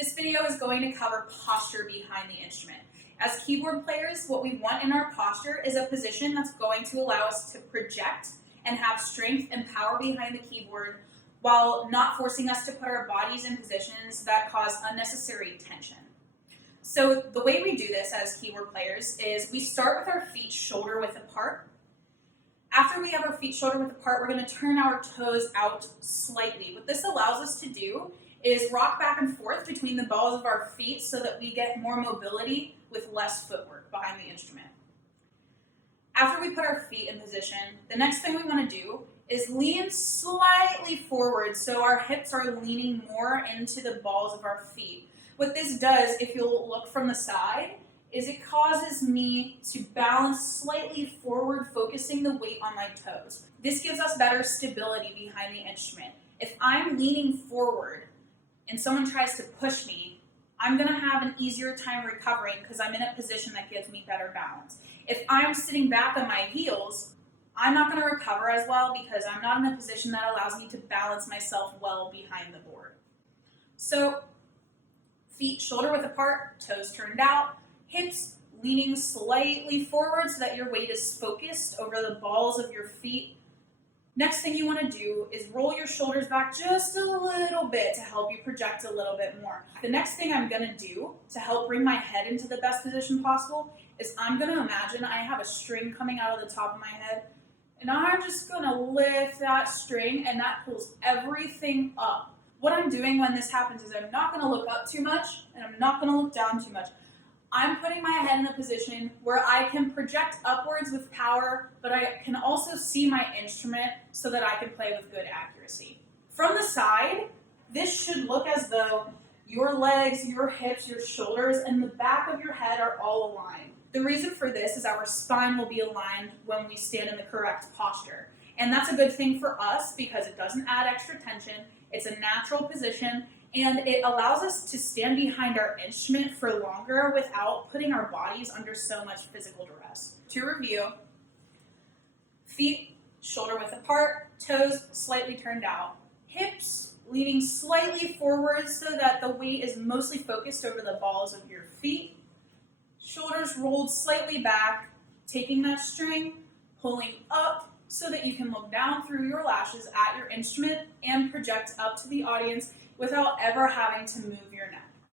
This video is going to cover posture behind the instrument. As keyboard players, what we want in our posture is a position that's going to allow us to project and have strength and power behind the keyboard while not forcing us to put our bodies in positions that cause unnecessary tension. So the way we do this as keyboard players is we start with our feet shoulder width apart. After we have our feet shoulder width apart, we're going to turn our toes out slightly. What this allows us to do is rock back and forth between the balls of our feet so that we get more mobility with less footwork behind the instrument. After we put our feet in position, the next thing we want to do is lean slightly forward so our hips are leaning more into the balls of our feet. What this does, if you'll look from the side, is it causes me to balance slightly forward, focusing the weight on my toes. This gives us better stability behind the instrument. If I'm leaning forward and someone tries to push me, I'm going to have an easier time recovering because I'm in a position that gives me better balance. If I'm sitting back on my heels, I'm not going to recover as well because I'm not in a position that allows me to balance myself well behind the board. So, feet shoulder width apart, toes turned out, hips leaning slightly forward so that your weight is focused over the balls of your feet. Next thing you want to do is roll your shoulders back just a little bit to help you project a little bit more. The next thing I'm going to do to help bring my head into the best position possible is I'm going to imagine I have a string coming out of the top of my head, and I'm just going to lift that string, and that pulls everything up. What I'm doing when this happens is I'm not going to look up too much, and I'm not going to look down too much. I'm putting my head in a position where I can project upwards with power, but I can also see my instrument so that I can play with good accuracy. From the side, this should look as though your legs, your hips, your shoulders, and the back of your head are all aligned. The reason for this is our spine will be aligned when we stand in the correct posture. And that's a good thing for us because it doesn't add extra tension, it's a natural position, and it allows us to stand behind our instrument for longer without putting our bodies under so much physical duress. To review, feet shoulder width apart, toes slightly turned out, hips leaning slightly forward so that the weight is mostly focused over the balls of your feet, shoulders rolled slightly back, taking that string, pulling up so that you can look down through your lashes at your instrument and project up to the audience without ever having to move your neck.